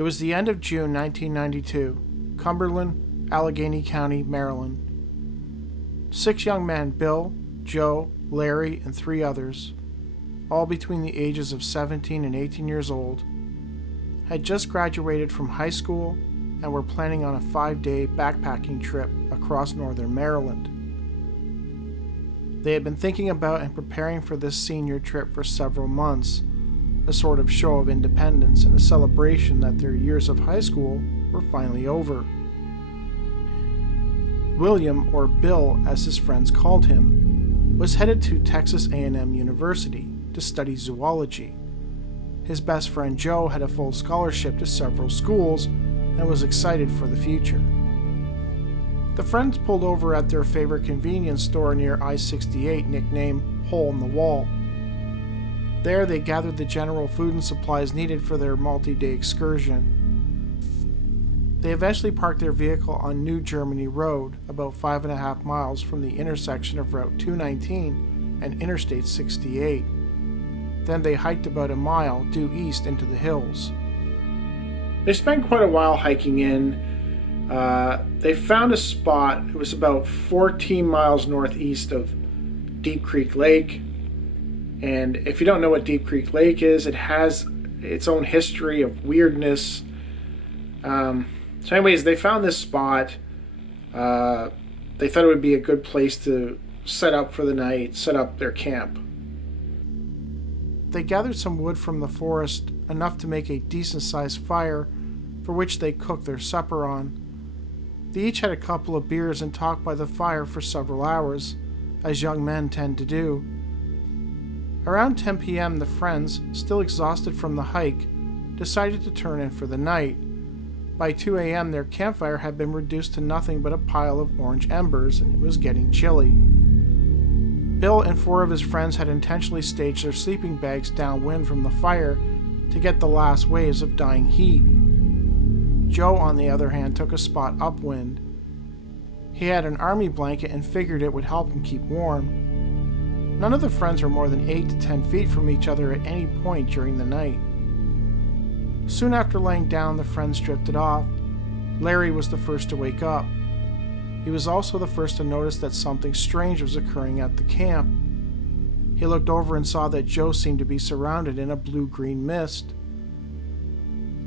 It was the end of June 1992, Cumberland, Allegheny County, Maryland. 6 young men, Bill, Joe, Larry, and 3 others, all between the ages of 17 and 18 years old, had just graduated from high school and were planning on a 5-day backpacking trip across northern Maryland. They had been thinking about and preparing for this senior trip for several months, a sort of show of independence and a celebration that their years of high school were finally over. William, or Bill as his friends called him, was headed to Texas A&M University to study zoology. His best friend Joe had a full scholarship to several schools and was excited for the future. The friends pulled over at their favorite convenience store near I-68, nicknamed Hole in the Wall. There they gathered the general food and supplies needed for their multi-day excursion. They eventually parked their vehicle on New Germany Road, about 5.5 miles from the intersection of Route 219 and Interstate 68. Then they hiked about a mile due east into the hills. They spent quite a while hiking in. They found a spot. It was about 14 miles northeast of Deep Creek Lake. And if you don't know what Deep Creek Lake is, it has its own history of weirdness. So anyways, they found this spot. They thought it would be a good place to set up for the night, set up their camp. They gathered some wood from the forest, enough to make a decent-sized fire, for which they cooked their supper on. They each had a couple of beers and talked by the fire for several hours, as young men tend to do. Around 10 p.m., the friends, still exhausted from the hike, decided to turn in for the night. By 2 a.m., their campfire had been reduced to nothing but a pile of orange embers, and it was getting chilly. Bill and 4 of his friends had intentionally staged their sleeping bags downwind from the fire to get the last waves of dying heat. Joe, on the other hand, took a spot upwind. He had an army blanket and figured it would help him keep warm. None of the friends were more than 8 to 10 feet from each other at any point during the night. Soon after laying down, the friends drifted off. Larry was the first to wake up. He was also the first to notice that something strange was occurring at the camp. He looked over and saw that Joe seemed to be surrounded in a blue-green mist.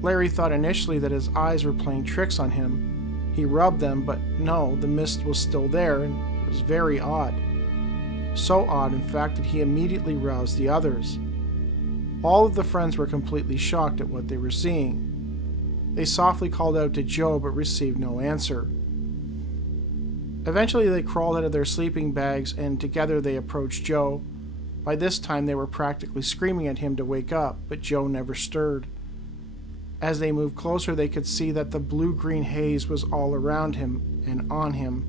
Larry thought initially that his eyes were playing tricks on him. He rubbed them, but no, the mist was still there, and it was very odd. So odd, in fact, that he immediately roused the others. All of the friends were completely shocked at what they were seeing. They softly called out to Joe, but received no answer. Eventually, they crawled out of their sleeping bags, and together they approached Joe. By this time, they were practically screaming at him to wake up, but Joe never stirred. As they moved closer, they could see that the blue-green haze was all around him and on him.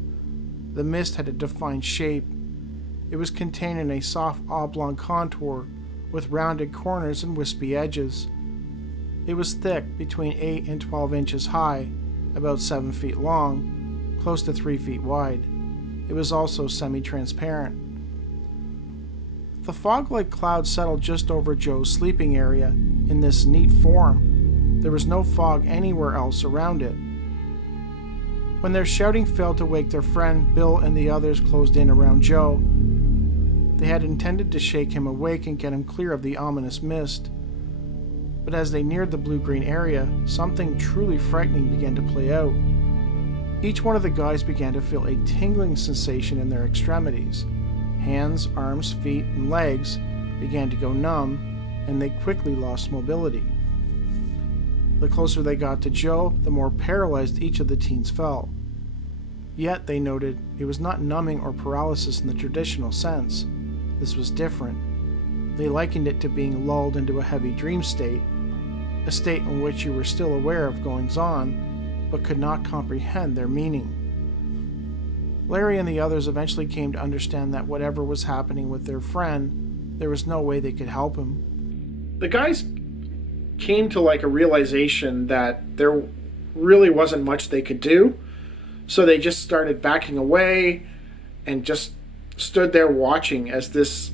The mist had a defined shape. It was contained in a soft oblong contour with rounded corners and wispy edges. It was thick, between 8 and 12 inches high, about 7 feet long, close to 3 feet wide. It was also semi-transparent. The fog-like cloud settled just over Joe's sleeping area in this neat form. There was no fog anywhere else around it. When their shouting failed to wake their friend, Bill and the others closed in around Joe. They had intended to shake him awake and get him clear of the ominous mist. But as they neared the blue-green area, something truly frightening began to play out. Each one of the guys began to feel a tingling sensation in their extremities. Hands, arms, feet, and legs began to go numb, and they quickly lost mobility. The closer they got to Joe, the more paralyzed each of the teens felt. Yet, they noted, it was not numbing or paralysis in the traditional sense. This was different. They likened it to being lulled into a heavy dream state, a state in which you were still aware of goings-on, but could not comprehend their meaning. Larry and the others eventually came to understand that whatever was happening with their friend, there was no way they could help him. The guys came to a realization that there really wasn't much they could do, so they just started backing away and just stood there watching as this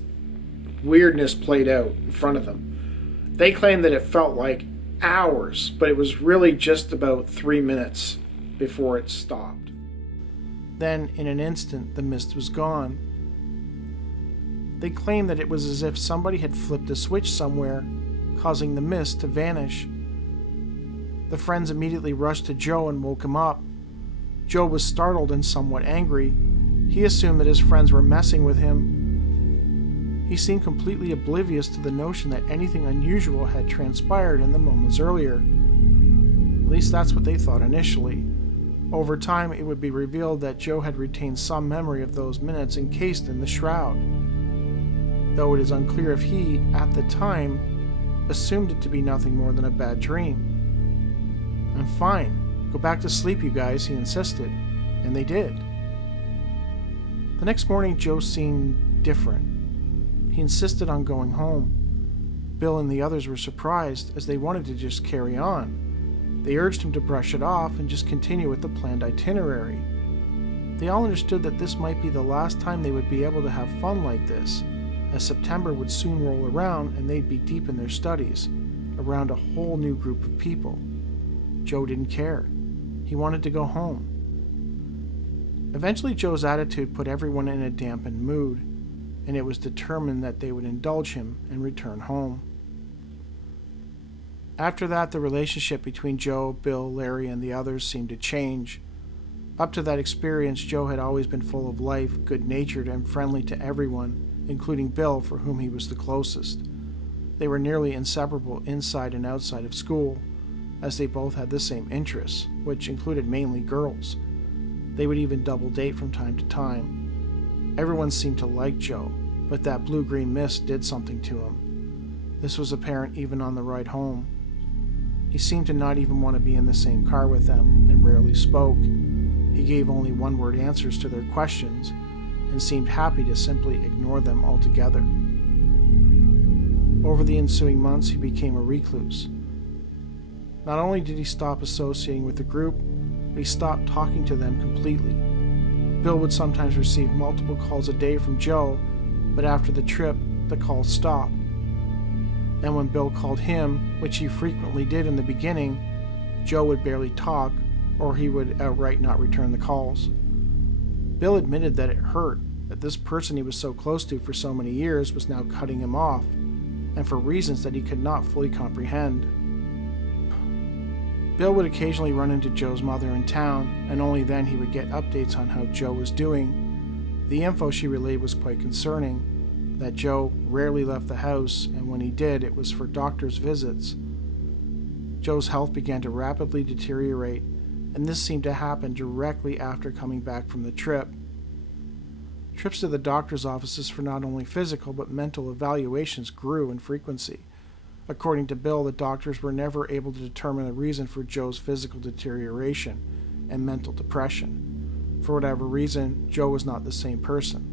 weirdness played out in front of them. They claimed that it felt like hours, but it was really just about 3 minutes before it stopped. Then, in an instant, the mist was gone. They claimed that it was as if somebody had flipped a switch somewhere, causing the mist to vanish. The friends immediately rushed to Joe and woke him up. Joe was startled and somewhat angry. He assumed that his friends were messing with him. He seemed completely oblivious to the notion that anything unusual had transpired in the moments earlier. At least that's what they thought initially. Over time, it would be revealed that Joe had retained some memory of those minutes encased in the shroud, though it is unclear if he, at the time, assumed it to be nothing more than a bad dream. "I'm fine. Go back to sleep, you guys," he insisted, and they did. The next morning, Joe seemed different. He insisted on going home. Bill and the others were surprised, as they wanted to just carry on. They urged him to brush it off and just continue with the planned itinerary. They all understood that this might be the last time they would be able to have fun like this, as September would soon roll around and they'd be deep in their studies, around a whole new group of people. Joe didn't care. He wanted to go home. Eventually, Joe's attitude put everyone in a dampened mood, and it was determined that they would indulge him and return home. After that, the relationship between Joe, Bill, Larry, and the others seemed to change. Up to that experience, Joe had always been full of life, good-natured, and friendly to everyone, including Bill, for whom he was the closest. They were nearly inseparable inside and outside of school, as they both had the same interests, which included mainly girls. They would even double date from time to time. Everyone seemed to like Joe, but that blue-green mist did something to him. This was apparent even on the ride home. He seemed to not even want to be in the same car with them, and rarely spoke. He gave only one-word answers to their questions, and seemed happy to simply ignore them altogether. Over the ensuing months, he became a recluse. Not only did he stop associating with the group, but he stopped talking to them completely. Bill would sometimes receive multiple calls a day from Joe, but after the trip, the calls stopped. And when Bill called him, which he frequently did in the beginning, Joe would barely talk, or he would outright not return the calls. Bill admitted that it hurt, that this person he was so close to for so many years was now cutting him off, and for reasons that he could not fully comprehend. Bill would occasionally run into Joe's mother in town, and only then he would get updates on how Joe was doing. The info she relayed was quite concerning, that Joe rarely left the house, and when he did, it was for doctor's visits. Joe's health began to rapidly deteriorate, and this seemed to happen directly after coming back from the trip. Trips to the doctor's offices for not only physical but mental evaluations grew in frequency. According to Bill, the doctors were never able to determine the reason for Joe's physical deterioration and mental depression. For whatever reason, Joe was not the same person.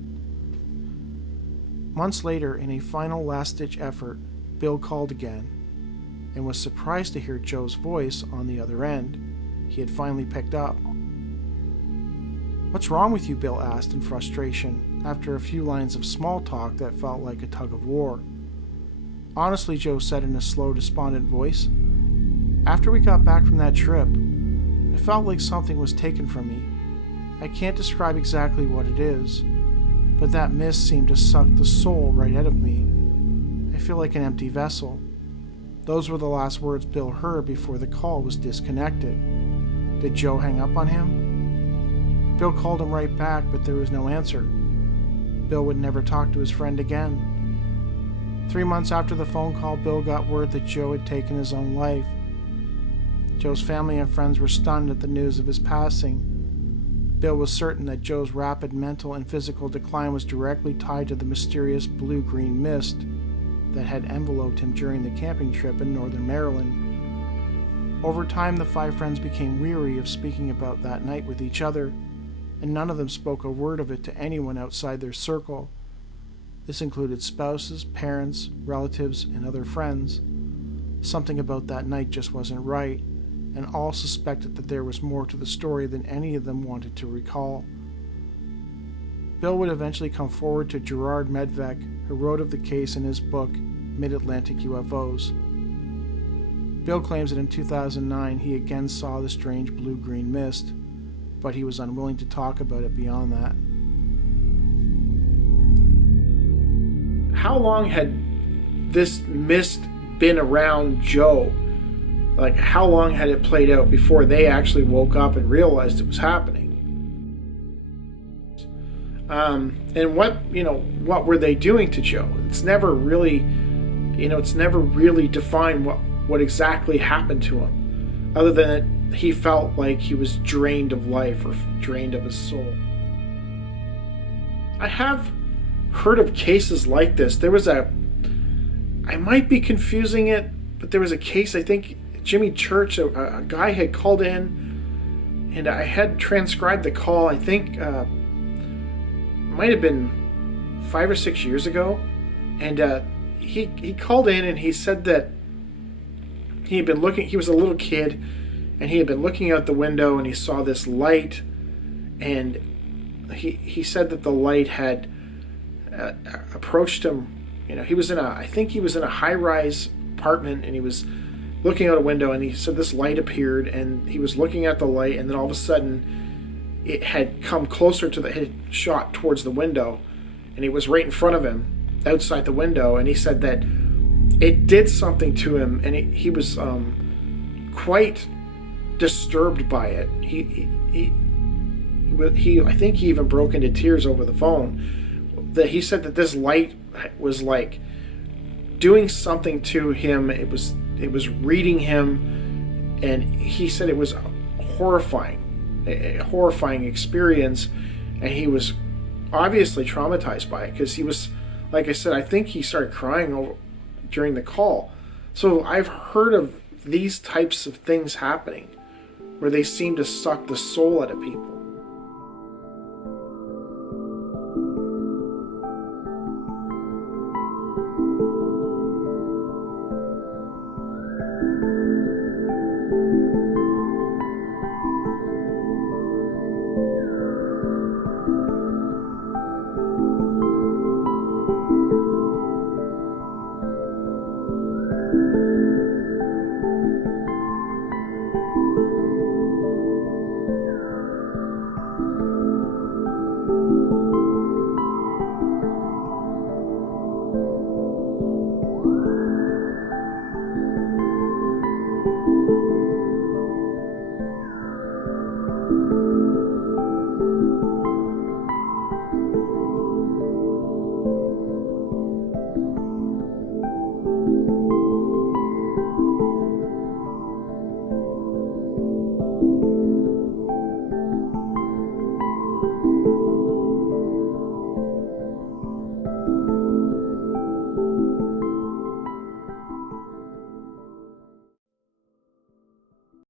Months later, in a final last-ditch effort, Bill called again, and was surprised to hear Joe's voice on the other end. He had finally picked up. "What's wrong with you?" Bill asked in frustration, after a few lines of small talk that felt like a tug of war. "Honestly," Joe said in a slow, despondent voice, "after we got back from that trip, it felt like something was taken from me. I can't describe exactly what it is, but that mist seemed to suck the soul right out of me. I feel like an empty vessel." Those were the last words Bill heard before the call was disconnected. Did Joe hang up on him? Bill called him right back, but there was no answer. Bill would never talk to his friend again. 3 months after the phone call, Bill got word that Joe had taken his own life. Joe's family and friends were stunned at the news of his passing. Bill was certain that Joe's rapid mental and physical decline was directly tied to the mysterious blue-green mist that had enveloped him during the camping trip in northern Maryland. Over time, the 5 friends became weary of speaking about that night with each other, and none of them spoke a word of it to anyone outside their circle. This included spouses, parents, relatives, and other friends. Something about that night just wasn't right, and all suspected that there was more to the story than any of them wanted to recall. Bill would eventually come forward to Gerard Medvec, who wrote of the case in his book, Mid-Atlantic UFOs. Bill claims that in 2009 he again saw the strange blue-green mist, but he was unwilling to talk about it beyond that. How long had this mist been around Joe? Like, how long had it played out before they actually woke up and realized it was happening? And what were they doing to Joe? It's never really defined what exactly happened to him, other than that he felt like he was drained of life or drained of his soul. I have heard of cases like this. I might be confusing it, but there was a case, I think Jimmy Church, a guy had called in, and I had transcribed the call. I think might have been 5 or 6 years ago, and he called in and he said that he had been looking. He was a little kid, and he had been looking out the window and he saw this light, and he said that the light had approached him. He was I think he was in a high-rise apartment, and he was looking out a window, and he said this light appeared, and he was looking at the light, and then all of a sudden it had come closer it had shot towards the window, and he was right in front of him outside the window, and he said that it did something to him, and he was quite disturbed by it. He I think he even broke into tears over the phone. That he said that this light was like doing something to him. It was reading him, and he said it was a horrifying experience, and he was obviously traumatized by it, because he was, like I said, I think he started crying during the call. So I've heard of these types of things happening, where they seem to suck the soul out of people.